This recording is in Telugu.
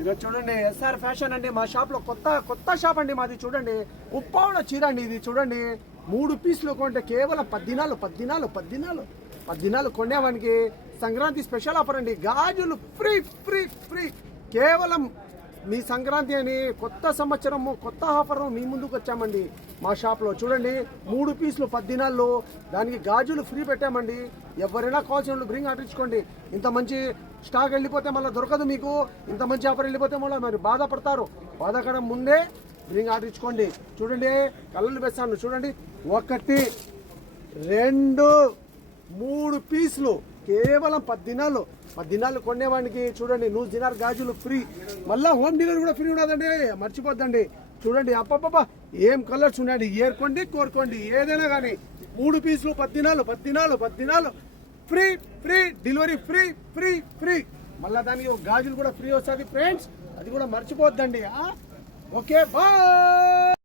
ఈరోజు చూడండి ఎస్ఆర్ ఫ్యాషన్ అండి మా షాప్ లో కొత్త షాప్ అండి మాది. చూడండి ఉప్పావుల చీర అండి ఇది. చూడండి 3 పీసులు కొంటే కేవలం 10 కొనేవానికి సంక్రాంతి స్పెషల్ ఆఫర్ అండి. గాజులు ఫ్రీ ఫ్రీ ఫ్రీ కేవలం మీ సంక్రాంతి అని కొత్త సంవత్సరము కొత్త ఆఫర్ మీ ముందుకు వచ్చామండి మా షాప్లో. చూడండి 3 పీసులు 10 దానికి గాజులు ఫ్రీ పెట్టామండి. ఎవరైనా కావాల్సిన బ్రింగ్ ఆర్డర్. ఇంత మంచి స్టాక్ వెళ్ళిపోతే మళ్ళీ దొరకదు మీకు. ఇంత మంచి ఆఫర్ వెళ్ళిపోతే మళ్ళీ మీరు బాధపడతారు. బాధపడడం ముందే బ్రింగ్ ఆర్డర్ ఇచ్చుకోండి. చూడండి కలర్లు వేస్తాను. చూడండి 1 2 3 పీసులు కేవలం 10 కొనేవాడికి. చూడండి 100 దినార్ గాజులు ఫ్రీ. మళ్ళీ హోమ్ డెలివరీ కూడా ఫ్రీ ఉన్నదండి, మర్చిపోద్దండి. చూడండి అప్పప్ప ఏం కలర్స్ ఉన్నాయండి. ఏరుకోండి కోరుకోండి ఏదైనా కానీ 3 పీసులు 10 free free delivery free free free. మళ్ళీ దానికి గాజులు కూడా ఫ్రీ వస్తుంది ఫ్రెండ్స్, అది కూడా మర్చిపోద్దండి. Okay bye.